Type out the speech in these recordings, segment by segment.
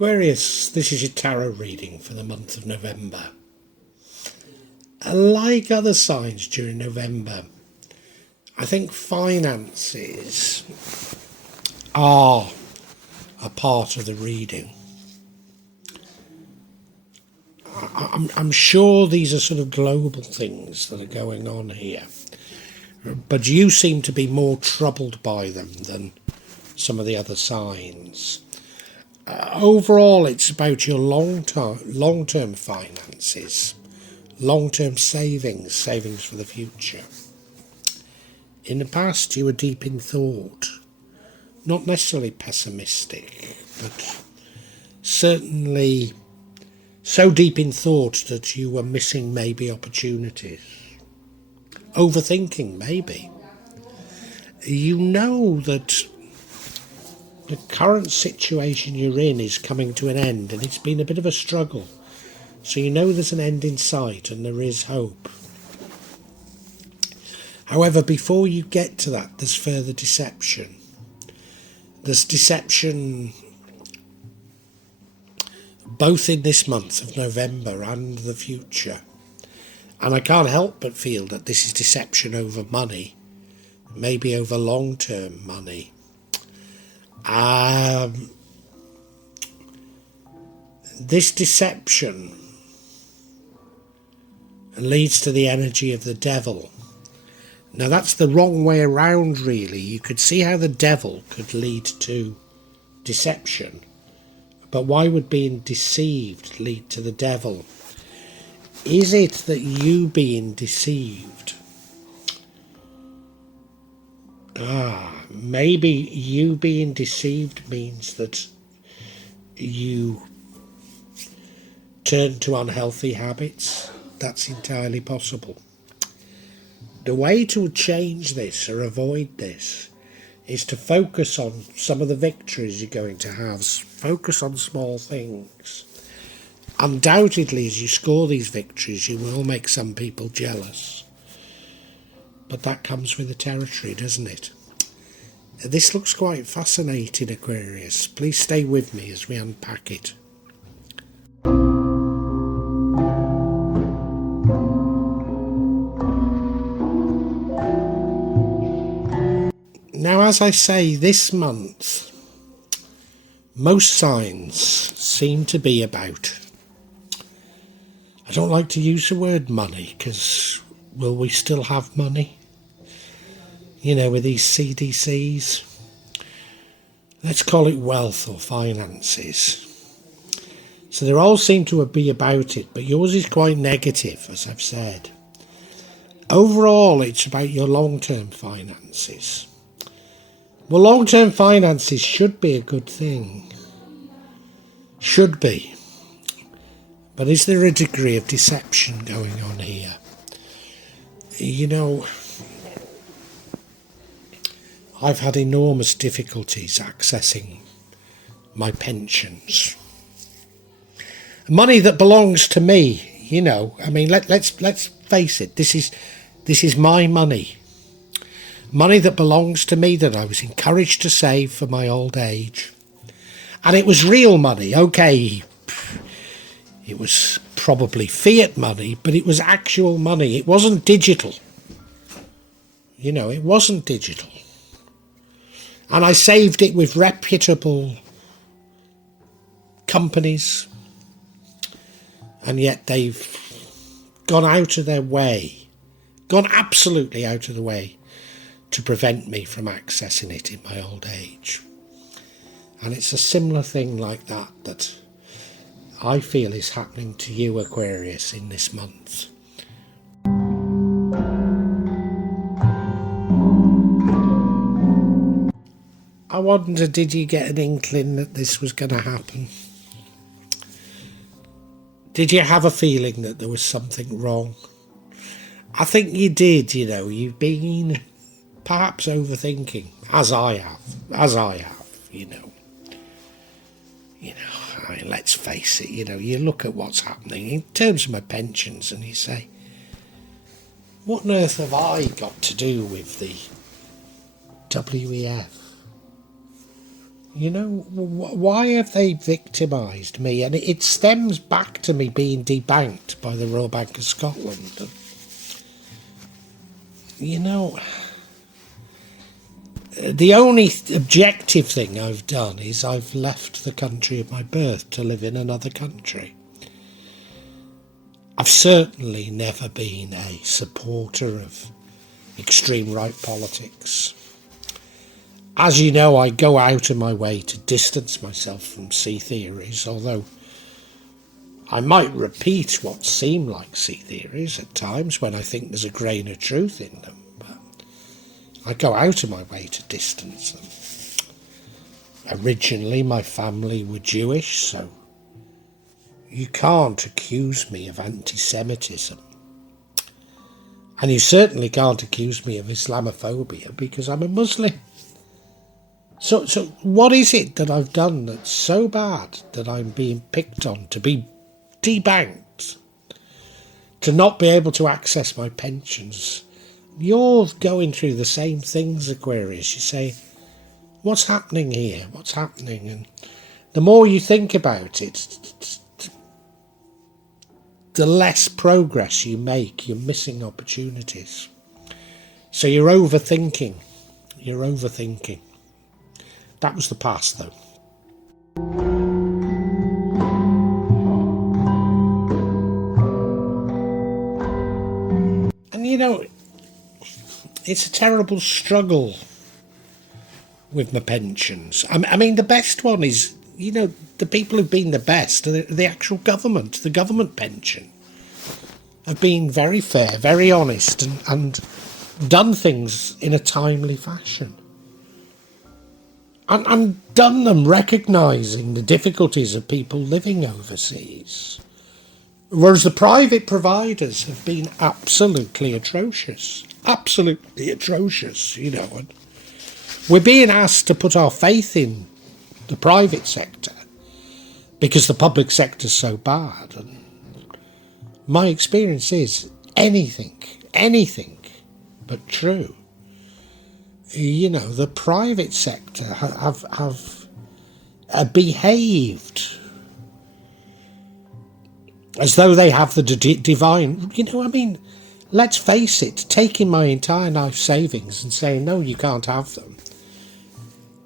Aquarius, this is your tarot reading for the month of November. Like other signs during November, I think finances are a part of the reading. I'm sure these are sort of global things that are going on here, but you seem to be more troubled by them than some of the other signs. Overall, it's about your long-term finances, long-term savings for the future. In the past, you were deep in thought, not necessarily pessimistic, but certainly so deep in thought that you were missing maybe opportunities. Overthinking, maybe. You know that the current situation you're in is coming to an end, and it's been a bit of a struggle. So you know there's an end in sight and there is hope. However, before you get to that, there's further deception. There's deception both in this month of November and the future. And I can't help but feel that this is deception over money, maybe over long-term money. This deception leads to the energy of the devil. Now that's the wrong way around, really. You could see how the devil could lead to deception, but why would being deceived lead to the devil? Is it that you being deceived? Maybe you being deceived means that you turn to unhealthy habits. That's entirely possible. The way to change this or avoid this is to focus on some of the victories you're going to have. Focus on small things. Undoubtedly, as you score these victories, you will make some people jealous. But that comes with the territory, doesn't it? This looks quite fascinating, Aquarius. Please stay with me as we unpack it. Now, as I say, this month, most signs seem to be about, I don't like to use the word money, because will we still have money? You know, with these CDCs. Let's call it wealth or finances. So they all seem to be about it, but yours is quite negative, as I've said. Overall, it's about your long-term finances. Well, long-term finances should be a good thing. Should be. But is there a degree of deception going on here? You know, I've had enormous difficulties accessing my pensions. Money that belongs to me, you know. I mean, let's face it. This is my money. Money that belongs to me, that I was encouraged to save for my old age. And it was real money, okay. It was probably fiat money, but it was actual money. It wasn't digital. You know, it wasn't digital. And I saved it with reputable companies. And yet they've gone out of their way, gone absolutely out of the way to prevent me from accessing it in my old age. And it's a similar thing like that I feel is happening to you, Aquarius, in this month. I wonder, did you get an inkling that this was going to happen? Did you have a feeling that there was something wrong? I think you did, you know. You've been perhaps overthinking, as I have, you know. I mean, let's face it, you know, you look at what's happening in terms of my pensions and you say, what on earth have I got to do with the WEF? You know, why have they victimised me? And it stems back to me being debanked by the Royal Bank of Scotland. You know, the only objective thing I've done is I've left the country of my birth to live in another country. I've certainly never been a supporter of extreme right politics. As you know, I go out of my way to distance myself from sea theories, although I might repeat what seem like sea theories at times when I think there's a grain of truth in them. But I go out of my way to distance them. Originally, my family were Jewish, so you can't accuse me of anti-Semitism. And you certainly can't accuse me of Islamophobia because I'm a Muslim. So what is it that I've done that's so bad that I'm being picked on, to be debanked, to not be able to access my pensions? You're going through the same things, Aquarius. You say, what's happening here? What's happening? And the more you think about it, the less progress you make. You're missing opportunities. So you're overthinking. You're overthinking. That was the past, though. And you know, it's a terrible struggle with my pensions. I mean, the best one is, you know, the people who've been the best are the actual government. The government pension have been very fair, very honest, and done things in a timely fashion. And done them recognising the difficulties of people living overseas. Whereas the private providers have been absolutely atrocious. Absolutely atrocious, you know. And we're being asked to put our faith in the private sector because the public sector's so bad. And my experience is anything but true. You know, the private sector have behaved as though they have the divine. You know, I mean, let's face it, taking my entire life savings and saying, no, you can't have them,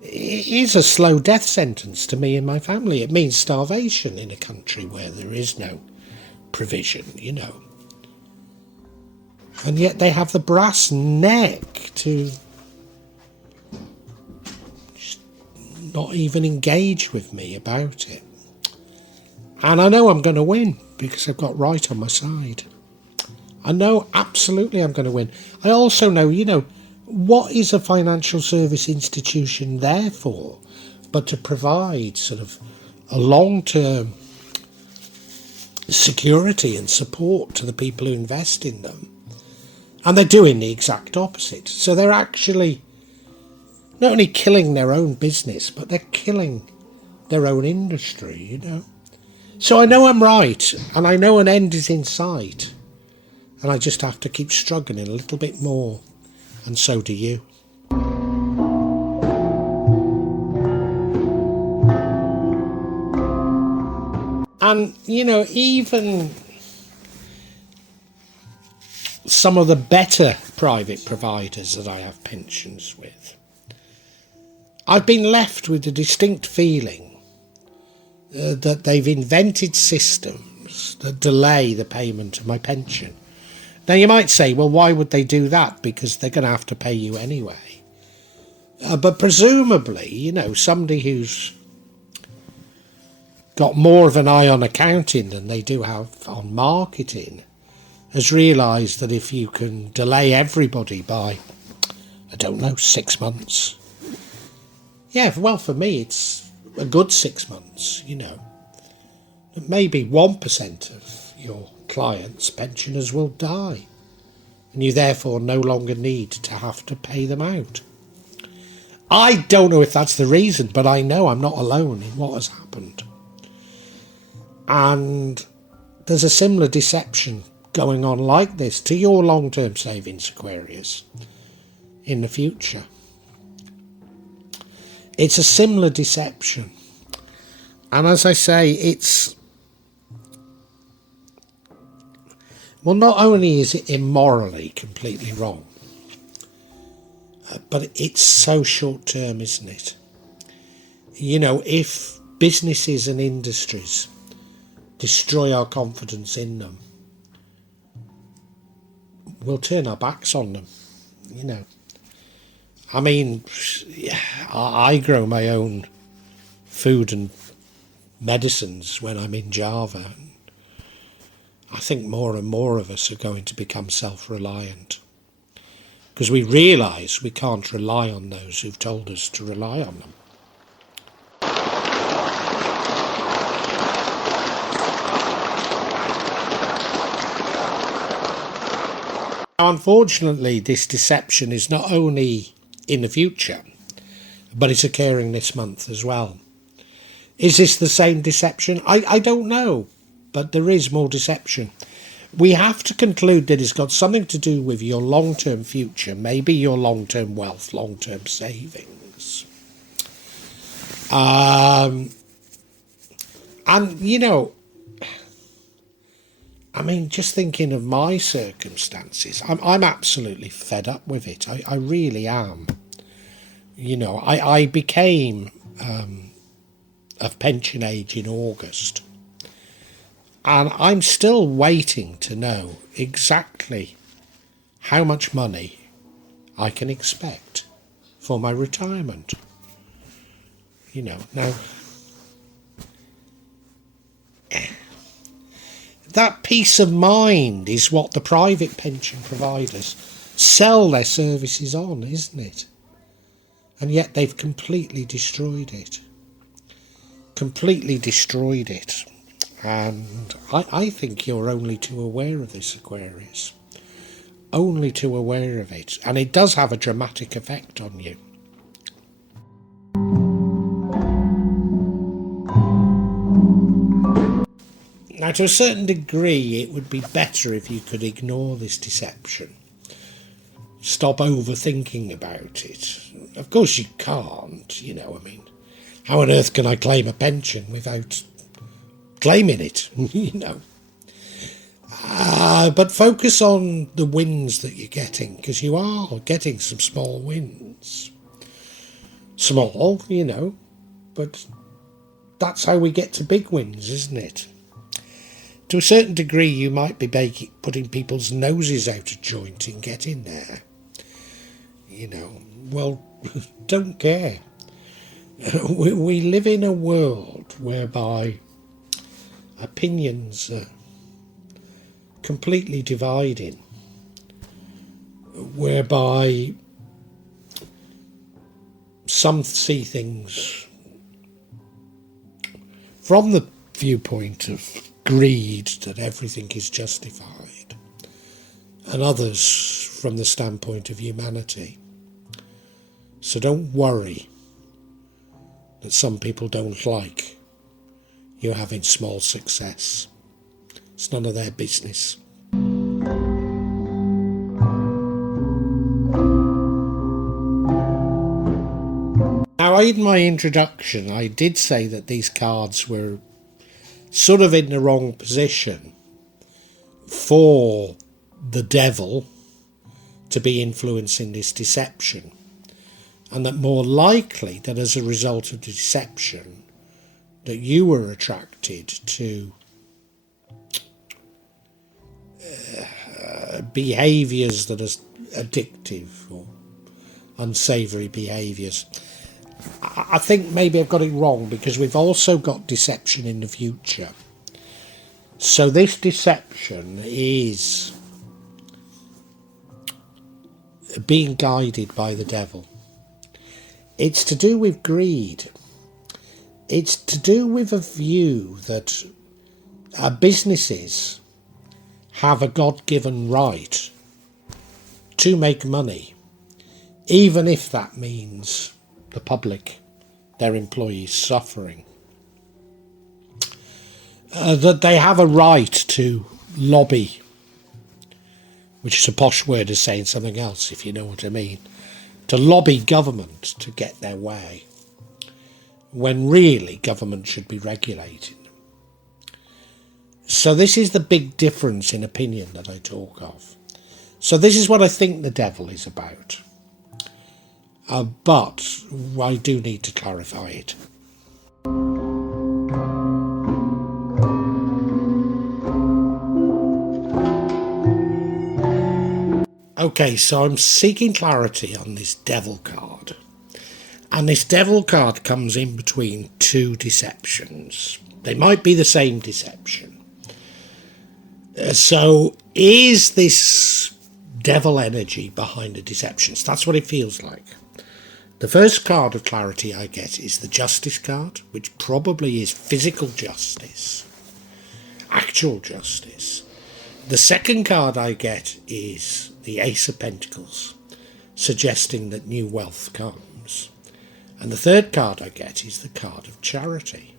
it is a slow death sentence to me and my family. It means starvation in a country where there is no provision, you know. And yet they have the brass neck to not even engage with me about it. And I know I'm going to win because I've got right on my side. I know absolutely I'm going to win. I also know, you know, what is a financial service institution there for but to provide sort of a long-term security and support to the people who invest in them. And they're doing the exact opposite. So they're actually not only killing their own business, but they're killing their own industry, you know. So I know I'm right, and I know an end is in sight, and I just have to keep struggling a little bit more, and so do you. And, you know, even some of the better private providers that I have pensions with, I've been left with a distinct feeling that they've invented systems that delay the payment of my pension. Now you might say, well, why would they do that? Because they're going to have to pay you anyway. But presumably, you know, somebody who's got more of an eye on accounting than they do have on marketing has realised that if you can delay everybody by, I don't know, 6 months. Yeah, well, for me, it's a good 6 months, you know. Maybe 1% of your clients' pensioners will die, and you therefore no longer need to have to pay them out. I don't know if that's the reason, but I know I'm not alone in what has happened. And there's a similar deception going on like this to your long-term savings, Aquarius, in the future. It's a similar deception. And as I say, it's... Well, not only is it immorally completely wrong, but it's so short-term, isn't it? You know, if businesses and industries destroy our confidence in them, we'll turn our backs on them, you know. I mean, I grow my own food and medicines when I'm in Java. I think more and more of us are going to become self-reliant because we realise we can't rely on those who've told us to rely on them. Now, unfortunately, this deception is not only in the future, but it's occurring this month as well. Is this the same deception? I don't know, but there is more deception. We have to conclude that it's got something to do with your long-term future, maybe your long-term wealth, long-term savings. And, you know, I mean, just thinking of my circumstances, I'm absolutely fed up with it. I really am. You know, I became of pension age in August. And I'm still waiting to know exactly how much money I can expect for my retirement. You know, now... That peace of mind is what the private pension providers sell their services on, isn't it? And yet they've completely destroyed it. Completely destroyed it. And I think you're only too aware of this, Aquarius. Only too aware of it. And it does have a dramatic effect on you. Now, to a certain degree, it would be better if you could ignore this deception. Stop overthinking about it. Of course you can't, you know, I mean, how on earth can I claim a pension without claiming it, you know? But focus on the wins that you're getting, because you are getting some small wins. Small, you know, but that's how we get to big wins, isn't it? To a certain degree, you might be putting people's noses out of joint in getting there. You know, well, don't care. We live in a world whereby opinions are completely dividing, whereby some see things from the viewpoint of greed, that everything is justified, and others from the standpoint of humanity. So don't worry that some people don't like you having small success. It's none of their business. Now, in my introduction, I did say that these cards were sort of in the wrong position for the devil to be influencing this deception, and that more likely that as a result of the deception that you were attracted to behaviours that are addictive or unsavoury behaviours. I think maybe I've got it wrong, because we've also got deception in the future. So this deception is being guided by the devil. It's to do with greed. It's to do with a view that businesses have a God-given right to make money, even if that means the public, their employees, suffering. That they have a right to lobby, which is a posh word of saying something else, if you know what I mean, to lobby government to get their way. when really government should be regulating them. So this is the big difference in opinion that I talk of. So this is what I think the devil is about. But I do need to clarify it. Okay, so I'm seeking clarity on this devil card. And this devil card comes in between two deceptions. They might be the same deception. So is this devil energy behind the deceptions? That's what it feels like. The first card of clarity I get is the Justice card, which probably is physical justice, actual justice. The second card I get is the Ace of Pentacles, suggesting that new wealth comes. And the third card I get is the card of Charity.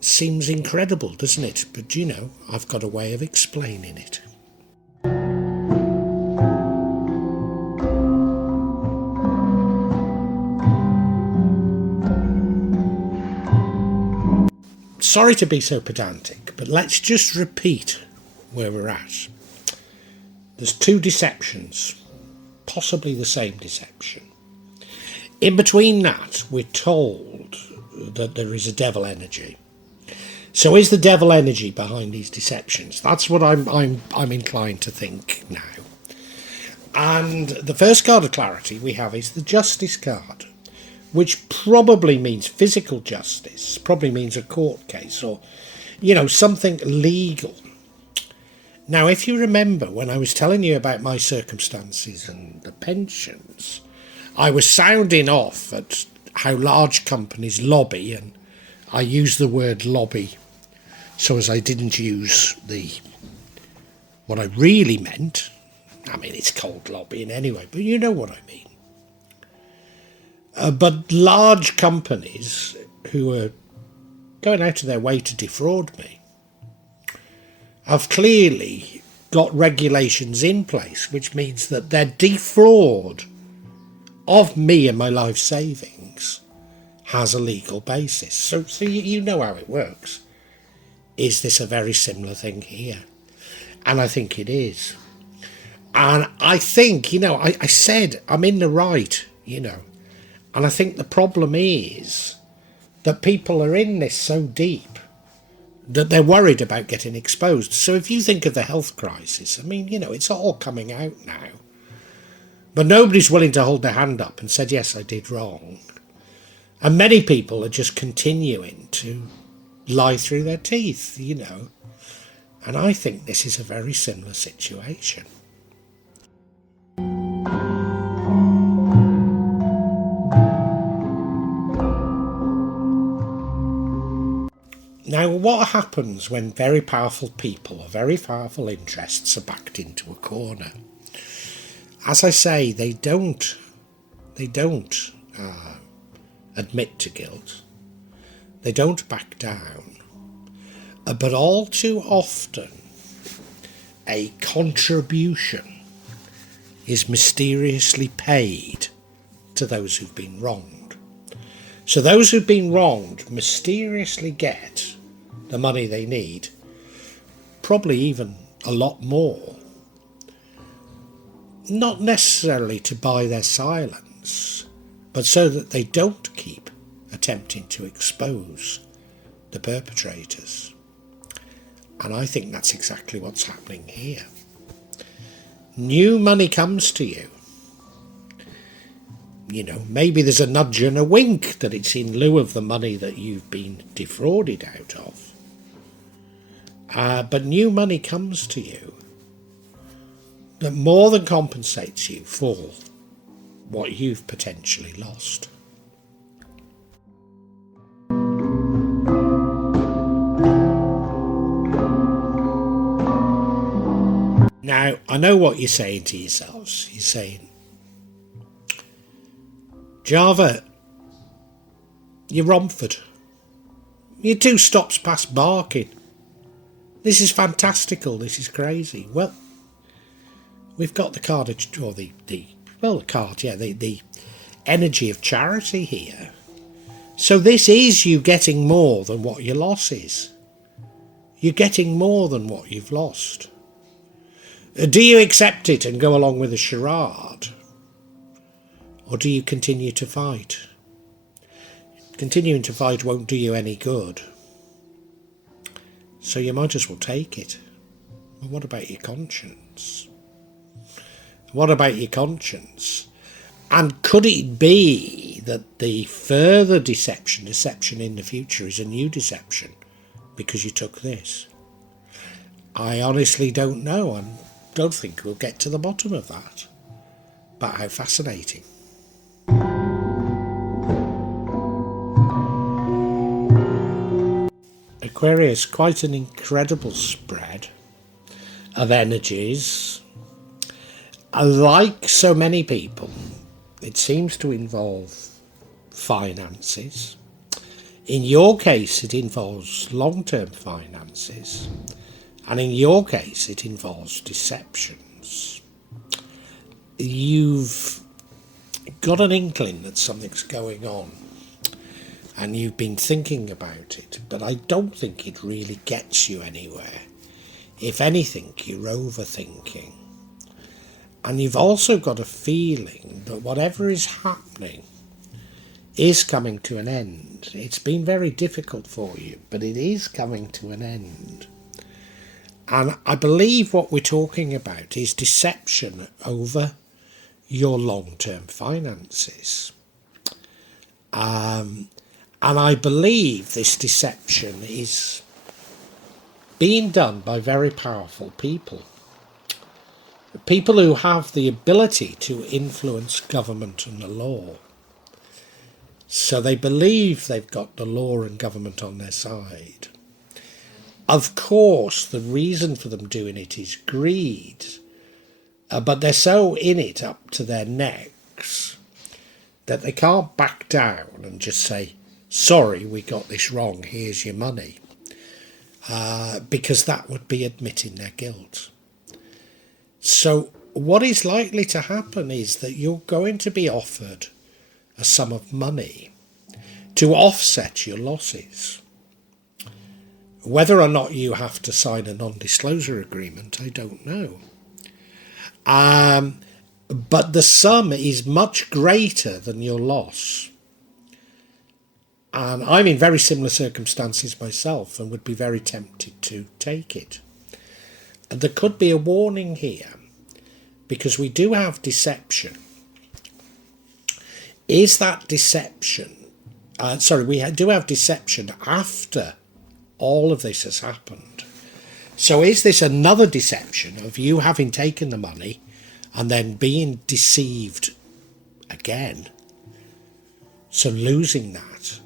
Seems incredible, doesn't it? But you know, I've got a way of explaining it. Sorry to be so pedantic, but let's just repeat where we're at. There's two deceptions, possibly the same deception. In between that, we're told that there is a devil energy. So is the devil energy behind these deceptions? That's what I'm inclined to think now. And the first card of clarity we have is the Justice card, which probably means physical justice, probably means a court case or, you know, something legal. Now, if you remember when I was telling you about my circumstances and the pensions, I was sounding off at how large companies lobby, and I used the word lobby so as I didn't use what I really meant. I mean, it's called lobbying anyway, but you know what I mean. But large companies who are going out of their way to defraud me have clearly got regulations in place, which means that their defraud of me and my life savings has a legal basis. So you know how it works. Is this a very similar thing here? And I think it is. And I think, you know, I said I'm in the right, you know. And I think the problem is that people are in this so deep that they're worried about getting exposed. So if you think of the health crisis, I mean, you know, it's all coming out now. But nobody's willing to hold their hand up and said, yes, I did wrong. And many people are just continuing to lie through their teeth, you know. And I think this is a very similar situation. Now, what happens when very powerful people or very powerful interests are backed into a corner? As I say, they don't admit to guilt. They don't back down. But all too often, a contribution is mysteriously paid to those who've been wronged. So those who've been wronged mysteriously get the money they need, probably even a lot more. Not necessarily to buy their silence, but so that they don't keep attempting to expose the perpetrators. And I think that's exactly what's happening here. New money comes to you. You know, maybe there's a nudge and a wink that it's in lieu of the money that you've been defrauded out of. But new money comes to you that more than compensates you for what you've potentially lost. Now, I know what you're saying to yourselves. You're saying, Java, you're Romford. You're 2 stops past Barking. This is fantastical. This is crazy. Well, we've got the card, or the energy of charity here. So this is you getting more than what your loss is. You're getting more than what you've lost. Do you accept it and go along with a charade? Or do you continue to fight? Continuing to fight won't do you any good. So you might as well take it. But what about your conscience? What about your conscience? And could it be that the further deception in the future, is a new deception because you took this? I honestly don't know. I don't think we'll get to the bottom of that. But how fascinating. Aquarius, quite an incredible spread of energies. Like so many people, it seems to involve finances. In your case, it involves long-term finances. And in your case, it involves deceptions. You've got an inkling that something's going on. And you've been thinking about it, but I don't think it really gets you anywhere. If anything, you're overthinking. And you've also got a feeling that whatever is happening is coming to an end. It's been very difficult for you, but it is coming to an end. And I believe what we're talking about is deception over your long-term finances. And I believe this deception is being done by very powerful people. People who have the ability to influence government and the law. So they believe they've got the law and government on their side. Of course, the reason for them doing it is greed. But they're so in it up to their necks that they can't back down and just say, sorry, we got this wrong, here's your money. Because that would be admitting their guilt. So what is likely to happen is that you're going to be offered a sum of money to offset your losses. Whether or not you have to sign a non-disclosure agreement, I don't know. But the sum is much greater than your loss. And I'm in very similar circumstances myself and would be very tempted to take it. And there could be a warning here, because we do have deception. Is that deception... do have deception after all of this has happened. So is this another deception of you having taken the money and then being deceived again? So losing that.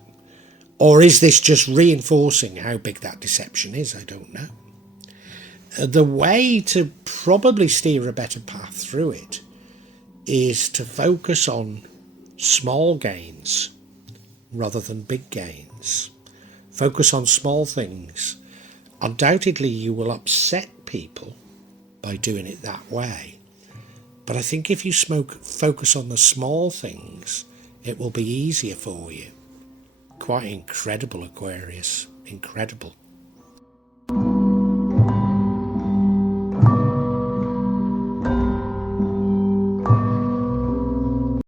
Or is this just reinforcing how big that deception is? I don't know. The way to probably steer a better path through it is to focus on small gains rather than big gains. Focus on small things. Undoubtedly, you will upset people by doing it that way. But I think if you focus on the small things, it will be easier for you. Quite incredible, Aquarius. Incredible.